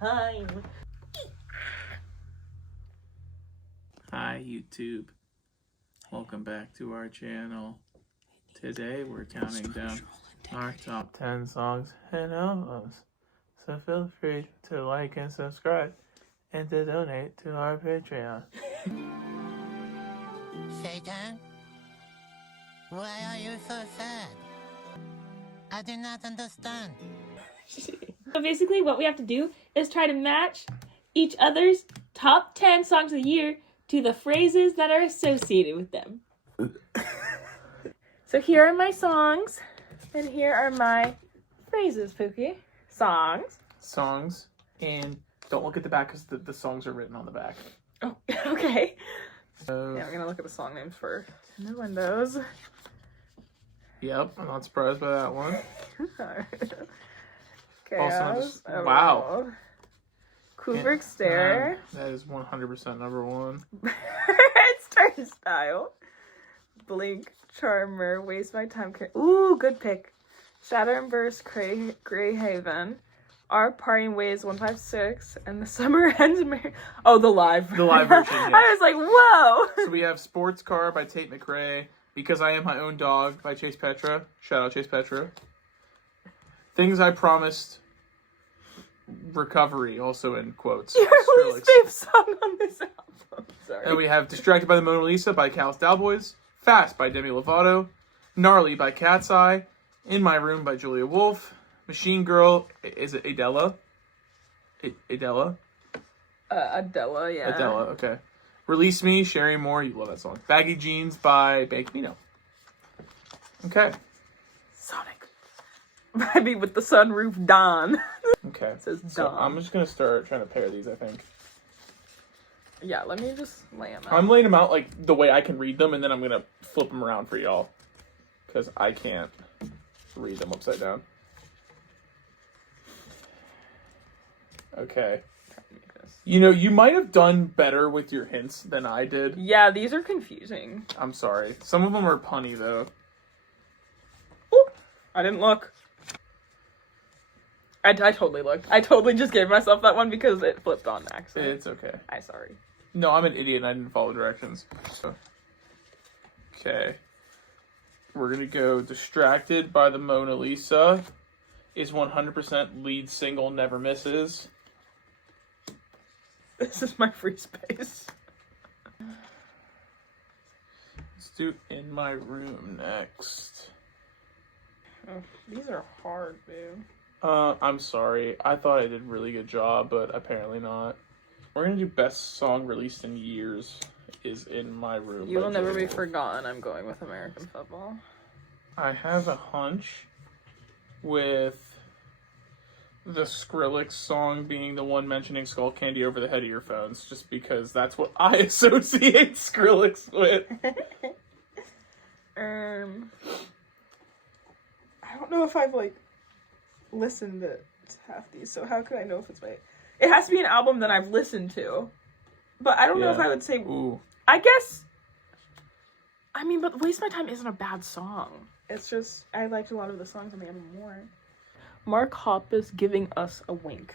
time. Hi YouTube, welcome back to our channel. Today we're counting down our top 10 songs and albums. So feel free to like and subscribe and to donate to our Patreon. Satan, why are you so sad? I do not understand. So basically what we have to do is try to match each other's top 10 songs of the year to the phrases that are associated with them. So here are my songs, and here are my phrases, Pookie. Songs, and don't look at the back because the songs are written on the back. Oh, okay. Yeah, we're gonna look at the song names for the windows. Yep, I'm not surprised by that one. Chaos. Wow. Kubrick Stare. That is 100% number one. It's Turnstile. Blink, Charmer, Waste My Time. Ooh, good pick. Shatter and Burst, Grey Haven. Our Parting Ways 156 and The Summer Ends. Oh, the live version. Yes. I was like, whoa. So we have Sports Car by Tate McRae. Because I Am My Own Dog by Chase Petra. Shout out Chase Petra. Things I Promised. Recovery, also in quotes. Your least favorite song on this album. Sorry. And we have Distracted by the Mona Lisa by Callous Cowboys. Fast by Demi Lovato. Gnarly by Cat's Eye. In My Room by Julia Wolf. Machine Girl, is it Adela? Adela? Adela, yeah. Adela, okay. Release Me, Sherry Moore, you love that song. Baggy Jeans by Bankino. Okay. Sonic. Maybe with the sunroof Dawn. Okay. It says so Dawn. I'm just going to start trying to pair these, I think. Yeah, let me just lay them out. I'm laying them out like the way I can read them, and then I'm going to flip them around for y'all. Because I can't read them upside down. Okay. You know, you might have done better with your hints than I did. Yeah, these are confusing. I'm sorry. Some of them are punny, though. Ooh, I didn't look. I totally looked. I totally just gave myself that one because it flipped on accident. It's okay. I'm sorry. No, I'm an idiot and I didn't follow directions. So. Okay. We're going to go Distracted by the Mona Lisa. Is 100% lead single, Never Misses. This is my free space. Let's do In My Room next. Oh, these are hard, boo. I'm sorry. I thought I did a really good job, but apparently not. We're going to do Best Song Released in Years is In My Room. You Will Never Be Forgotten. I'm going with American Football. I have a hunch with the Skrillex song being the one mentioning Skull Candy over the head of your phones, just because that's what I associate Skrillex with. I don't know if I've, listened to half these, so how could I know if it's my... It has to be an album that I've listened to, but I don't know if I would say... Ooh. I guess... I mean, but Waste My Time isn't a bad song. It's just, I liked a lot of the songs on the album more. Mark Hoppus, Giving Us a Wink.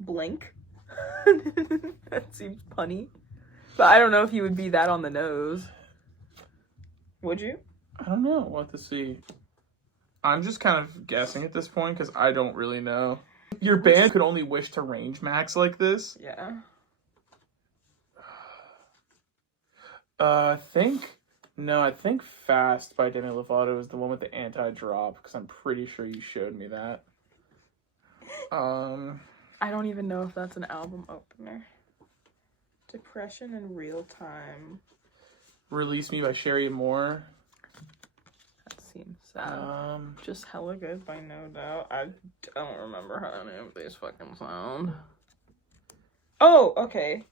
Blink. That seems punny. But I don't know if you would be that on the nose. Would you? I don't know. We'll have to see. I'm just kind of guessing at this point because I don't really know. Your band could only wish to range max like this. Yeah. I think Fast by Demi Lovato is the one with the anti-drop, because I'm pretty sure you showed me that. I don't even know if that's an album opener. Depression in Real Time. Release Me by Sherry Moore. That seems sad. Just Hella Good by No Doubt. I don't remember how any of these fucking sound. Oh, okay.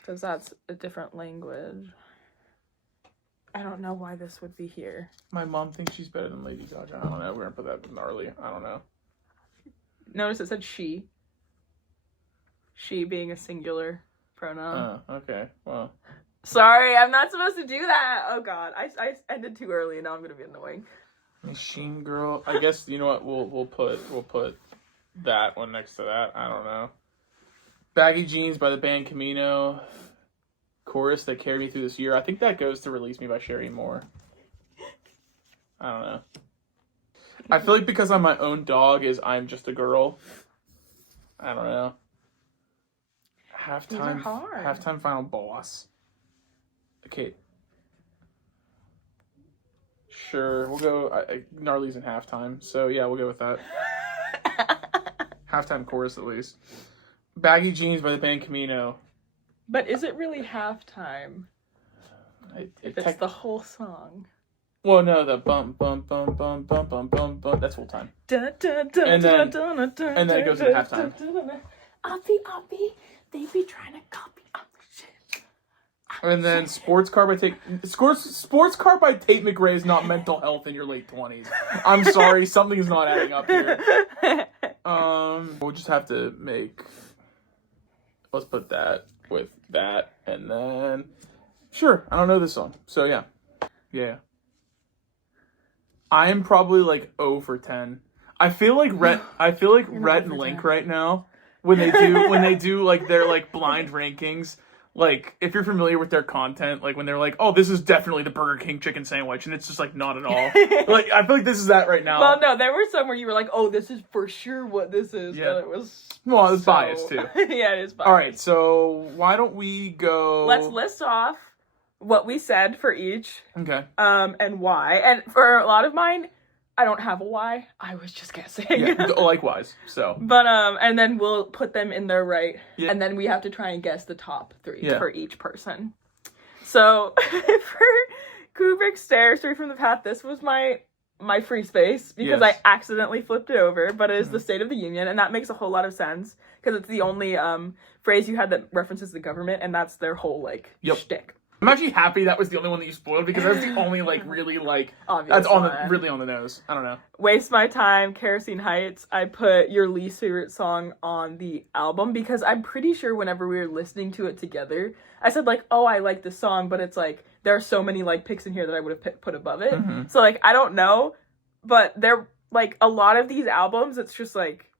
Because that's a different language. I don't know why this would be here. My mom thinks she's better than Lady Gaga. I don't know. We're gonna put that with Gnarly. I don't know. Notice it said she. She being a singular pronoun. Oh, okay. Well. Sorry, I'm not supposed to do that. Oh god, I ended too early and now I'm gonna be annoying. Machine Girl. I guess you know what we'll put that one next to that. I don't know. Baggy Jeans by the band Camino. Chorus that carried me through this year. I think that goes to Release Me by Sherry Moore. I don't know. I feel like because I'm my own dog is I'm Just a Girl. I don't know. Halftime Final Boss. Okay. Sure, we'll go. Gnarly's in halftime, so yeah, we'll go with that. Halftime chorus at least. Baggy Jeans by the band Camino. But is it really halftime? If it's the whole song. Well, no, the bum bum bum bum bum bum bum bum. That's full time. And then it goes into halftime. Oppie, they be trying to copy up shit. And then Sports Car by Tate McRae is not mental health in your late 20s. I'm sorry, something is not adding up here. We'll just have to make. Let's put that with that, and then sure. I don't know this song, so yeah. I am probably like 0 for 10. I feel like Rhett and Link right now when they do like their like blind rankings. Like if you're familiar with their content, like when they're like, "Oh, this is definitely the Burger King chicken sandwich," and it's just like not at all. Like I feel like this is that right now. Well, no, there were some where you were like, "Oh, this is for sure what this is," yeah. but it was. Well, it was biased too. Yeah, it is biased. All right, so why don't we go? Let's list off what we said for each. Okay. And why. And for a lot of mine, I don't have a why. I was just guessing. Yeah, likewise. So. But and then we'll put them in their right. Yeah. And then we have to try and guess the top 3 for each person. So for Kubrick's Stare, Straight from the Path, this was my free space because I accidentally flipped it over, but it is the State of the Union, and that makes a whole lot of sense because it's the only phrase you had that references the government, and that's their whole like shtick. I'm actually happy that was the only one that you spoiled because that's the only like really like obvious that's really on the nose. I don't know. Waste My Time, Kerosene Heights. I put your least favorite song on the album because I'm pretty sure whenever we were listening to it together, I said like, "Oh, I like this song," but it's like there are so many like picks in here that I would have put above it. Mm-hmm. So like I don't know, but they're like a lot of these albums. It's just like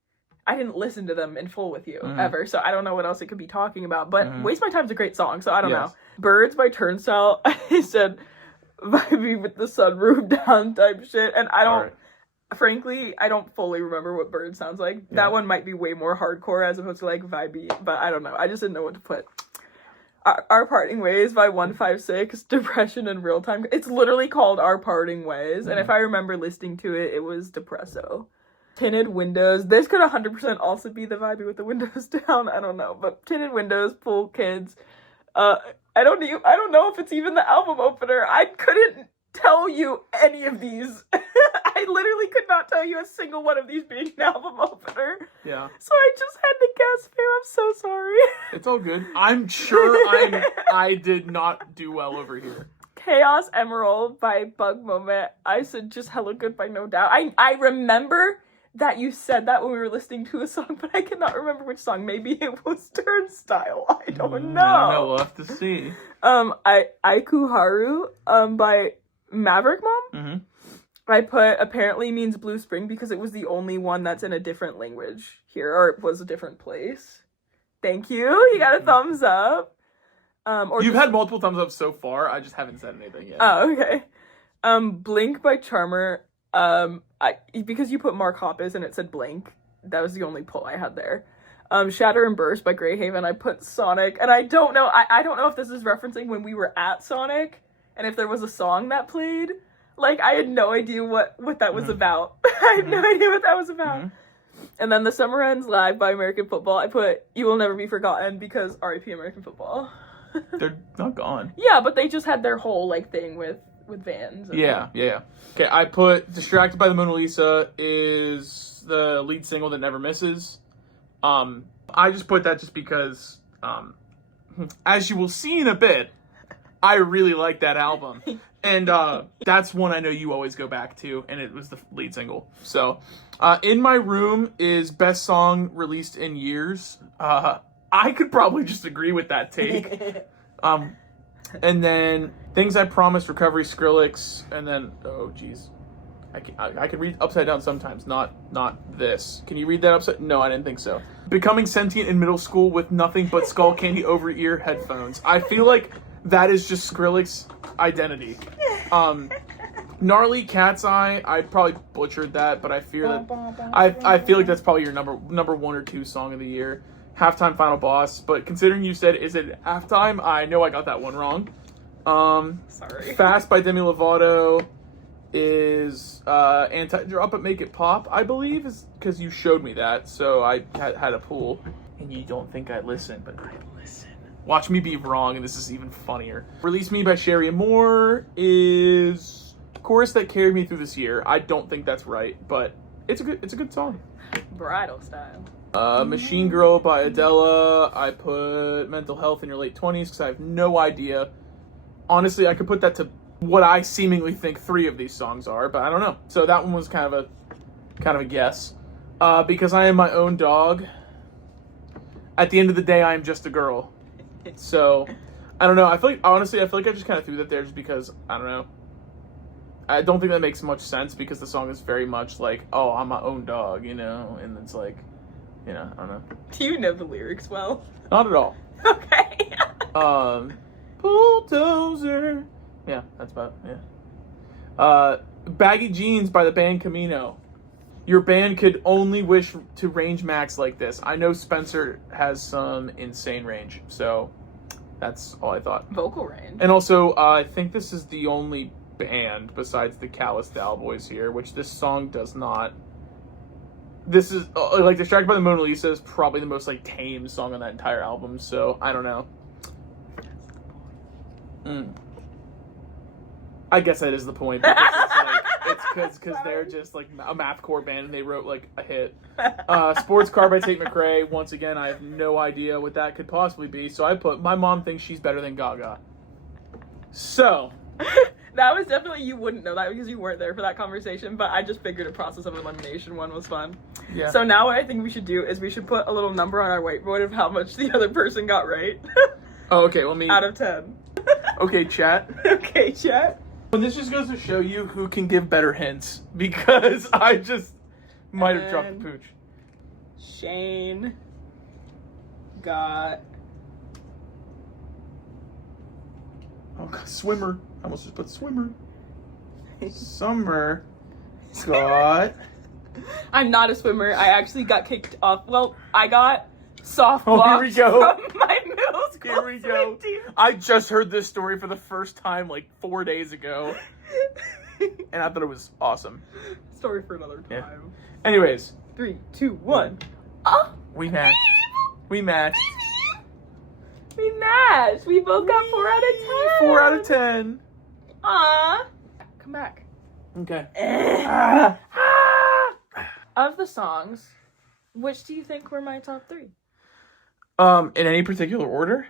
I didn't listen to them in full with you ever, so I don't know what else it could be talking about. But Waste My Time's a great song, so I don't know. Birds by Turnstile, I said vibey with the sunroof down type shit, and I don't, frankly, I don't fully remember what Bird sounds like. Yeah. That one might be way more hardcore as opposed to like vibey, but I don't know. I just didn't know what to put. Our Parting Ways by 156, Depression in Real Time. It's literally called Our Parting Ways, and if I remember listening to it, it was depresso. Tinted Windows. This could 100% also be the vibey with the windows down. I don't know, but Tinted Windows, Pool Kids. I don't know if it's even the album opener. I couldn't tell you any of these. I literally could not tell you a single one of these being an album opener. Yeah. So I just had to guess, fam. I'm so sorry. It's all good. I'm sure I did not do well over here. Chaos Emerald by Bug Moment. I said just Hella Good by No Doubt. I remember that you said that when we were listeing to a song, but I cannot remember which song. Maybe it was Turnstile. I don't know. I don't know. We'll have to see. Aikuharu by Maverick Mom. Mm-hmm. I put apparently means Blue Spring because it was the only one that's in a different language here, or it was a different place. Thank you. You got a thumbs up. You've had multiple thumbs up so far. I just haven't said anything yet. Oh, okay. Blink by Charmer. Because you put Mark Hoppus and it said Blink, that was the only pull I had there. Shatter and Burst by Greyhaven. I put Sonic, and I don't know. I don't know if this is referencing when we were at Sonic and if there was a song that played. Like I had no idea what that was about. I had no idea what that was about. And then The Summer Ends Live by American Football. I put You Will Never Be Forgotten because R.I.P. American Football. They're not gone. Yeah, but they just had their whole like thing with Vans. Yeah. Okay, I put Distracted by the Mona Lisa is the lead single that never misses. I just put that just because, as you will see in a bit, I really like that album. And that's one I know you always go back to, and it was the lead single. So, In My Room is best song released in years. I could probably just agree with that take. And then Things I Promised, Recovery, Skrillex, and then, oh geez. I can read upside down sometimes, not this. Can you read that upside? No, I didn't think so. Becoming sentient in middle school with nothing but skull candy over ear headphones. I feel like that is just Skrillex's identity. Gnarly Cat's Eye. I probably butchered that, but I fear that I feel like that's probably your number 1 or 2 song of the year. Halftime Final Boss, but considering you said is it halftime, I know I got that one wrong. Sorry. Fast by Demi Lovato is Anti-Drop It Make It Pop, I believe, is because you showed me that, so I had a pool. And you don't think I listen, but I listen. Watch me be wrong, and this is even funnier. Release Me by Sherry and Moore is Chorus That Carried Me Through This Year. I don't think that's right, but it's a good song. Bridal Style. Machine Girl by Adele. I put Mental Health in Your Late 20s because I have no idea. Honestly, I could put that to what I seemingly think 3 of these songs are, but I don't know. So that one was kind of a guess. Because I Am My Own Dog. At the end of the day, I am just a girl. So I don't know. I feel like I just kind of threw that there just because I don't know. I don't think that makes much sense because the song is very much like, oh, I'm my own dog, you know, and it's like, you know, I don't know. Do you know the lyrics well? Not at all. Okay. Bulldozer. Yeah, that's about it. Yeah. Baggy Jeans by the band Camino. Your band could only wish to range max like this. I know Spencer has some insane range, so that's all I thought. Vocal range. And also, I think this is the only band besides the Callous Boys here, which this song does not. This is like Distracted by the Mona Lisa is probably the most like tame song on that entire album. So I don't know. I guess that is the point. Because it's because they're just like a mathcore band and they wrote like a hit. Sports Car by Tate McRae. Once again, I have no idea what that could possibly be. So I put My Mom Thinks She's Better Than Gaga. So. That was definitely, you wouldn't know that because you weren't there for that conversation, but I just figured a process of elimination one was fun. Yeah. So now what I think we should do is we should put a little number on our whiteboard of how much the other person got right. Oh, okay. Let me. Out of 10. Okay, chat. Okay, chat. Well, this just goes to show you who can give better hints because I just might have dropped the pooch. Shane got. Oh God, swimmer. I almost just put swimmer. Summer got. I'm not a swimmer. I actually got kicked off. Well, I got soft Oh, here we blocked go. from my middle school Here we go. swim team. I just heard this story for the first time like 4 days ago, and I thought it was awesome. Story for another time. Yeah. Anyways, 3, 2, 1. Oh, we matched. We matched. we matched. We both got 4 out of 10. 4 out of 10. Aww. Come back. Okay. Of the songs, which do you think were my top 3? In any particular order?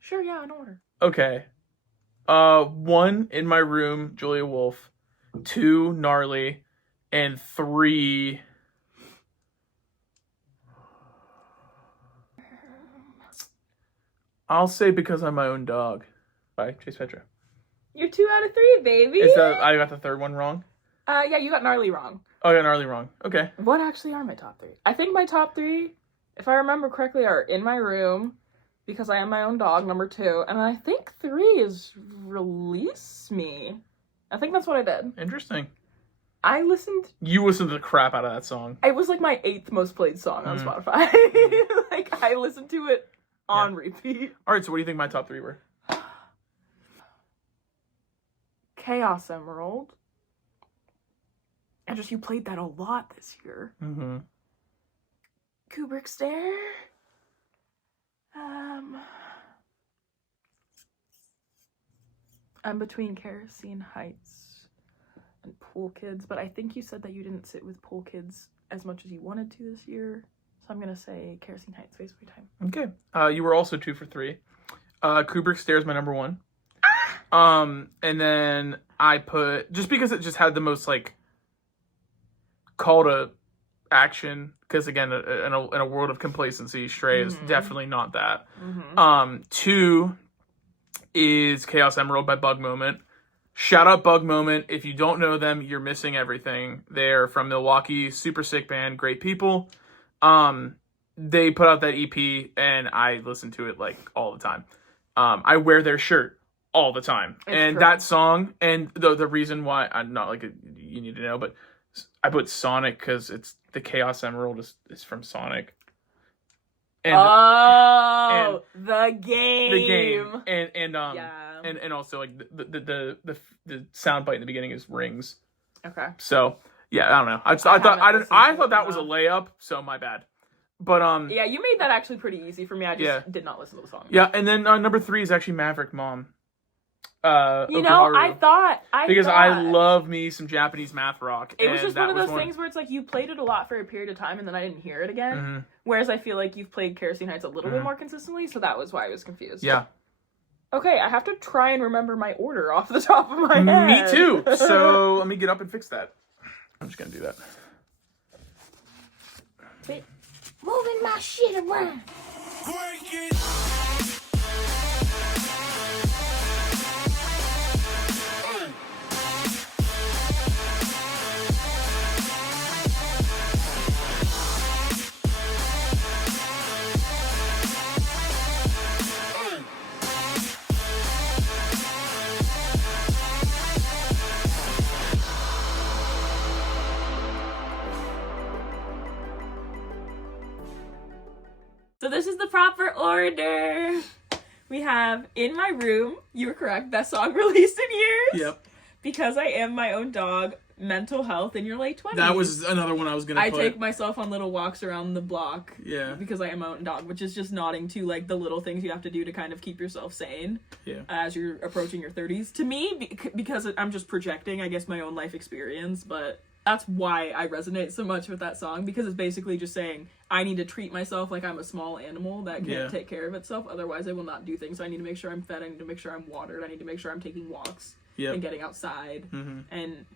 Sure, yeah, in order. Okay. 1, In My Room, Julia Wolf. 2, Gnarly. And 3... I'll say Because I'm My Own Dog by Chase Petra. You're 2 out of 3, baby. Is that I got the third one wrong? Yeah, you got Gnarly wrong. Oh, I got Gnarly wrong. Okay. What actually are my top 3? I think my top 3, if I remember correctly, are In My Room, Because I Am My Own Dog, number 2, and I think 3 is Release Me. I think that's what I did. Interesting. You listened to the crap out of that song. It was like my 8th most played song on Spotify. Like, I listened to it on repeat. Alright, so what do you think my top 3 were? Chaos Emerald. And just, you played that a lot this year. Mm-hmm. Kubrick Stare. I'm between Kerosene Heights and Pool Kids, but I think you said that you didn't sit with Pool Kids as much as you wanted to this year. So I'm gonna say Kerosene Heights, Waste of Your Time. Okay. You were also 2 for 3. Kubrick Stare is my number 1. And then I put, just because it just had the most like call to action, because again, in a world of complacency, Stray is definitely not that. 2 is Chaos Emerald by Bug Moment. Shout out Bug Moment. If you don't know them, you're missing everything. They're from Milwaukee, super sick band, great people. They put out that EP, and I listen to it like all the time. I wear their shirt all the time, and that song, and the reason why I'm not like you need to know, but I put Sonic because it's the Chaos Emerald is from Sonic. And, the game. And also like the sound bite in the beginning is rings. Okay. So yeah, I don't know. I thought that was a layup. So my bad. But yeah, you made that actually pretty easy for me. I just did not listen to the song. Yeah, and then number 3 is actually Maverick Mom. I thought I love me some Japanese math rock. It was just one of those things where it's like you played it a lot for a period of time and then I didn't hear it again. Mm-hmm. Whereas I feel like you've played Kerosene Heights a little bit more consistently, so that was why I was confused. Yeah. Okay, I have to try and remember my order off the top of my head. Me too. So let me get up and fix that. I'm just gonna do that. Wait, moving my shit around. So this is the proper order. We have In My Room, you were correct, best song released in years. Yep. Because I Am My Own Dog, Mental Health in Your Late 20s. That was another one I was gonna put. I take myself on little walks around the block. Yeah. Because I am my own dog, which is just nodding to like the little things you have to do to kind of keep yourself sane. Yeah. As you're approaching your 30s. To me, because I'm just projecting, I guess, my own life experience, but that's why I resonate so much with that song, because it's basically just saying, I need to treat myself like I'm a small animal that can't take care of itself, otherwise I will not do things. So I need to make sure I'm fed, I need to make sure I'm watered, I need to make sure I'm taking walks and getting outside and,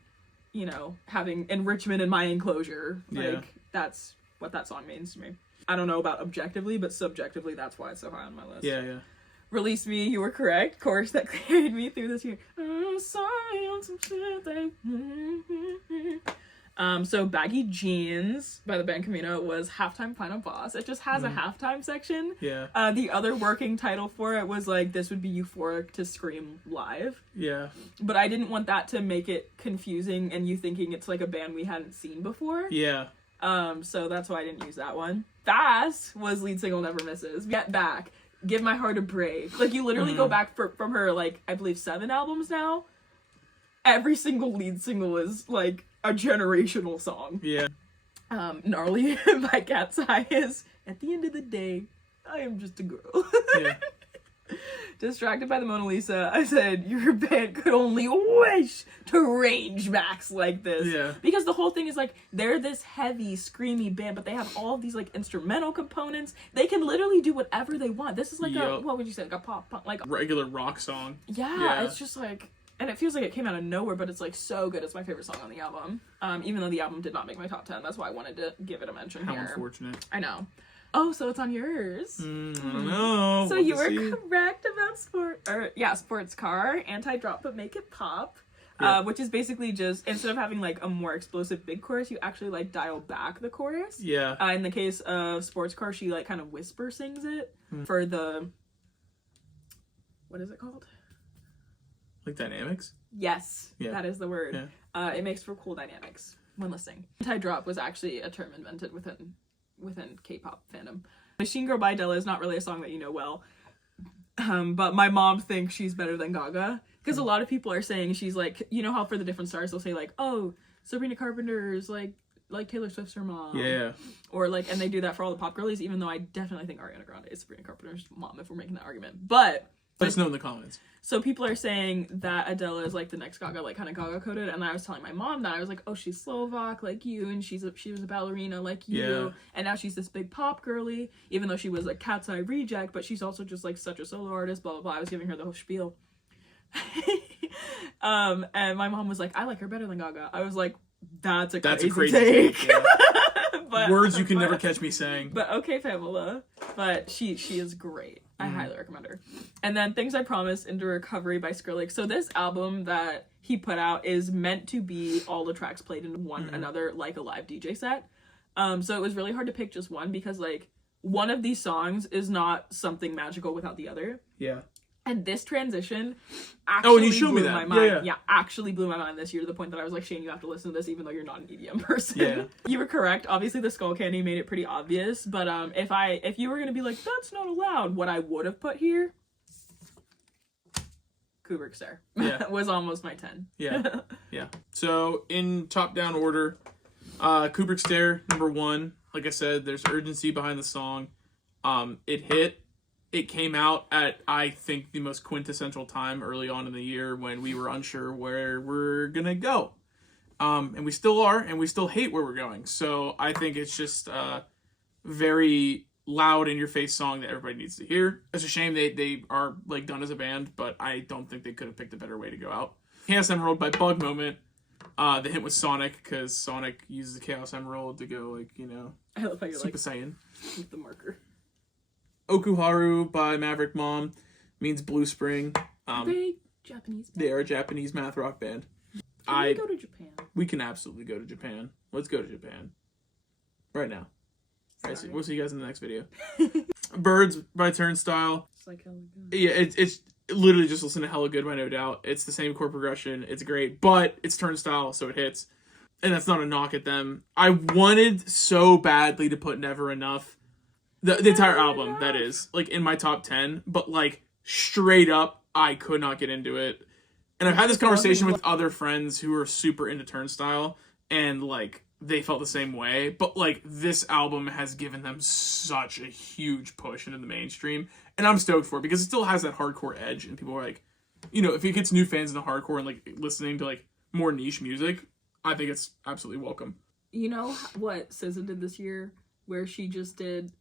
you know, having enrichment in my enclosure. Like, that's what that song means to me. I don't know about objectively, but subjectively, that's why it's so high on my list. Yeah. Release Me, you were correct. Chorus that carried me through this year. I'm sorry on some shit that... So Baggy Jeans by the band Camino was Halftime Final Boss. It just has a halftime section. Yeah. The other working title for it was like, this would be euphoric to scream live. Yeah. But I didn't want that to make it confusing and you thinking it's like a band we hadn't seen before. Yeah. So that's why I didn't use that one. Fast was lead single Never Misses. Get Back. Give My Heart a Break. Like, you literally go back from her, like, I believe 7 albums now. Every single lead single is, like, a generational song. Yeah. Gnarly by Cat's Eye is, at the end of the day, I am just a girl. Yeah. Distracted by the Mona Lisa, I said, your band could only wish to range max like this. Yeah. Because the whole thing is like, they're this heavy, screamy band, but they have all of these like instrumental components. They can literally do whatever they want. This is like a, what would you say, like a pop, like regular rock song. Yeah, it's just like, and it feels like it came out of nowhere, but it's like so good. It's my favorite song on the album. Even though the album did not make my top 10, that's why I wanted to give it a mention here. How unfortunate. I know. Oh, so it's on yours. I don't know. So you were correct about sports car, anti-drop but make it pop. Which is basically just, instead of having like a more explosive big chorus, you actually like dial back the chorus. Yeah. In the case of sports car, she like kind of whisper sings it for the, what is it called? Like dynamics? Yes, that is the word. Yeah. It makes for cool dynamics when listening. Anti-drop was actually a term invented within K-pop fandom. Machine Girl by Della is not really a song that you know well, but my mom thinks she's better than Gaga, because a lot of people are saying she's like, you know how for the different stars they'll say like, oh, Sabrina Carpenter's like Taylor Swift's her mom. Yeah. Or like, and they do that for all the pop girlies, even though I definitely think Ariana Grande is Sabrina Carpenter's mom if we're making that argument. But let us know in the comments. So people are saying that Adele is like the next Gaga, like kind of Gaga coded, and I was telling my mom that. I was like, oh, she's Slovak like you, and she was a ballerina like you, and now she's this big pop girly, even though she was a Cat's Eye reject, but she's also just like such a solo artist, blah blah blah. I was giving her the whole spiel. And my mom was like, I like her better than Gaga. I was like, that's a crazy take. Yeah. But, words you can never catch me saying. But okay, Pamela. But she is great. I highly recommend her. And then Things I Promised, Into Recovery by Skrillex. So this album that he put out is meant to be all the tracks played in one another, like a live DJ set. So it was really hard to pick just one because, like, one of these songs is not something magical without the other. Yeah. And this transition actually you showed me blew that. my mind. Yeah. Actually blew my mind this year to the point that I was like, Shane, you have to listen to this even though you're not an EDM person. Yeah. You were correct. Obviously, the Skull Candy made it pretty obvious. But if you were going to be like, that's not allowed, what I would have put here, Kubrick Stare. Yeah. was almost my 10. Yeah. Yeah. So, in top-down order, Kubrick Stare, number 1. Like I said, there's urgency behind the song. It hit. It came out at, I think, the most quintessential time early on in the year when we were unsure where we're gonna go. And we still are, and we still hate where we're going. So I think it's just a very loud, in-your-face song that everybody needs to hear. It's a shame they are, like, done as a band, but I don't think they could have picked a better way to go out. Chaos Emerald by Bug Moment. The hint was Sonic, because Sonic uses the Chaos Emerald to go, like, you know, I love how you're Super like, Saiyan. with the marker. Okuharu by Maverick Mom means Blue Spring. Are they Japanese? They are a Japanese math rock band. Can we go to Japan? We can absolutely go to Japan. Let's go to Japan. Right now. All right, so we'll see you guys in the next video. Birds by Turnstile. It's like hella good. Yeah, it's literally just listen to Hella Good by No Doubt. It's the same chord progression. It's great, but it's Turnstile, so it hits. And that's not a knock at them. I wanted so badly to put Never Enough. The entire album, that is, like, in my top 10, but, like, straight up, I could not get into it. And I've had this conversation with other friends who are super into Turnstile, and, like, they felt the same way, but, like, this album has given them such a huge push into the mainstream, and I'm stoked for it, because it still has that hardcore edge, and people are like, you know, if it gets new fans into hardcore and, like, listening to, like, more niche music, I think it's absolutely welcome. You know what SZA did this year? Where she just did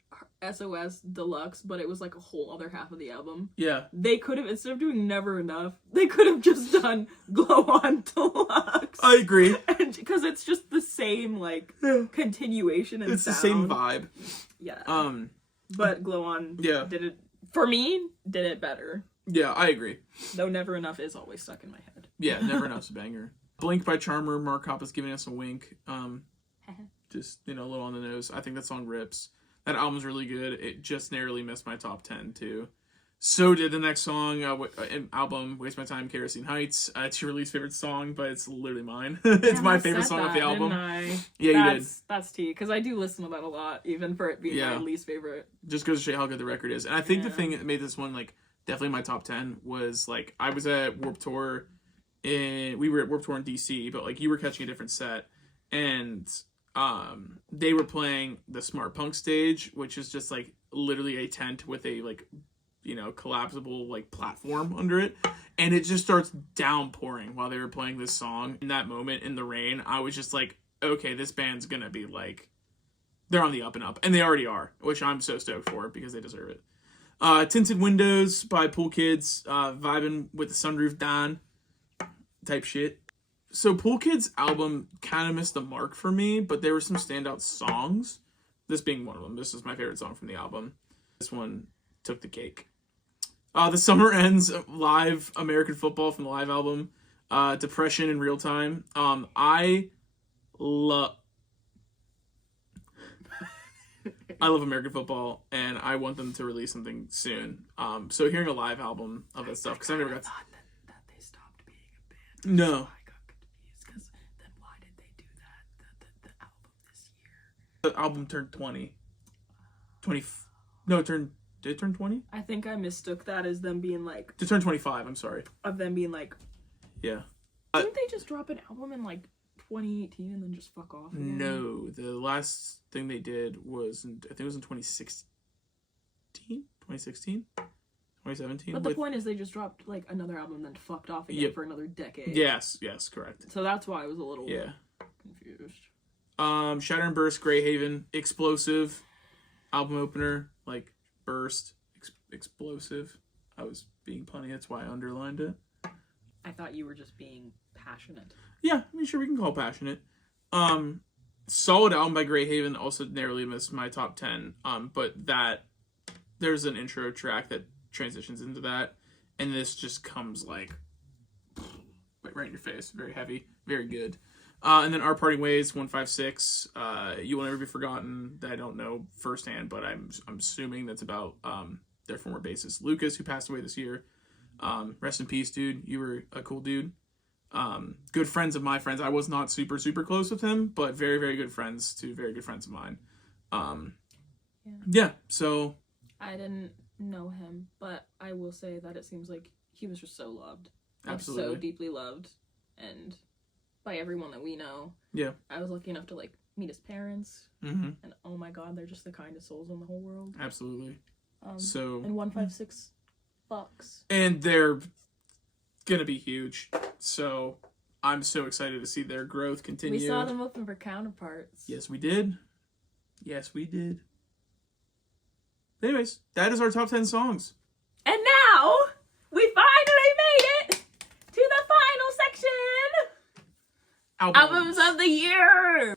SOS Deluxe, but it was like a whole other half of the album. Yeah. They could have, instead of doing Never Enough, they could have just done Glow On Deluxe. I agree. Because it's just the same, like, continuation and It's sound. the same vibe. Yeah. But Glow On did it, for me, did it better. Yeah, I agree. Though Never Enough is always stuck in my head. Yeah, Never Enough's a banger. Blink by Charmer, Mark Hoppus giving us a wink. Just, you know, a little on the nose. I think that song rips. That album's really good. It just narrowly missed my top 10, too. So did the next song, album, Waste My Time, Kerosene Heights. It's your least favorite song, but it's literally mine. It's my favorite song of the album. Yeah, you did. That's tea, because I do listen to that a lot, even for it being my least favorite. Just goes to show you how good the record is. And I think the thing that made this one, like, definitely my top 10 was, like, I was at Warped Tour, we were at Warped Tour in DC, but, like, you were catching a different set, and they were playing the Smart Punk stage, which is just, like, literally a tent with a, like, you know, collapsible, like, platform under it, and it just starts downpouring while they were playing this song. In that moment, in the rain, I was just like, okay, this band's gonna be, like, they're on the up and up, and they already are, which I'm so stoked for, because they deserve it. Tinted Windows by Pool Kids, vibing with the sunroof down type shit. So Pool Kids' album kind of missed the mark for me, but there were some standout songs. This being one of them. This is my favorite song from the album. This one took the cake. The Summer Ends, live American Football from the live album. Depression in Real Time. I love American Football, and I want them to release something soon. So hearing a live album of that stuff, because I never got to... that they stopped being a band. No. I got confused, because then why did they do that? The album this year. The album turned 20. 20... No, did it turn 20? I think I mistook that as them being like... It turned 25, I'm sorry. Of them being like... Yeah. Didn't they just drop an album in like 2018 and then just fuck off again? No, the last thing they did was, I think it was in 2016? 2016? 2017? But the point is they just dropped like another album and then fucked off again for another decade. Yes, correct. So that's why I was a little confused. Shatter and Burst, Grey Haven, Explosive, album opener, like, burst, explosive. I was being punny, that's why I underlined it. I thought you were just being passionate. Yeah, I mean, sure, we can call it passionate. Solid album by Grey Haven, also narrowly missed my top 10. But that there's an intro track that transitions into that, and this just comes like right in your face. Very heavy, very good. And then Our Parting Ways, 156. You Will Never Be Forgotten. That I don't know firsthand, but I'm assuming that's about their former bassist Lucas, who passed away this year. Rest in peace, dude. You were a cool dude. Good friends of my friends. I was not super close with him, but very, very good friends. Two very good friends of mine. Yeah. So I didn't know him, but I will say that it seems like he was just so loved. Absolutely. So deeply loved, and by everyone that we know. Yeah. I was lucky enough to like meet his parents, mm-hmm. and oh my god, they're just the kindest souls in the whole world. Absolutely. So and 156 bucks, and they're gonna be huge. So I'm so excited to see their growth continue. We saw them open for Counterparts. Yes, we did. Anyways, that is our top 10 songs. And now we finally made it to the final section. Albums of the year.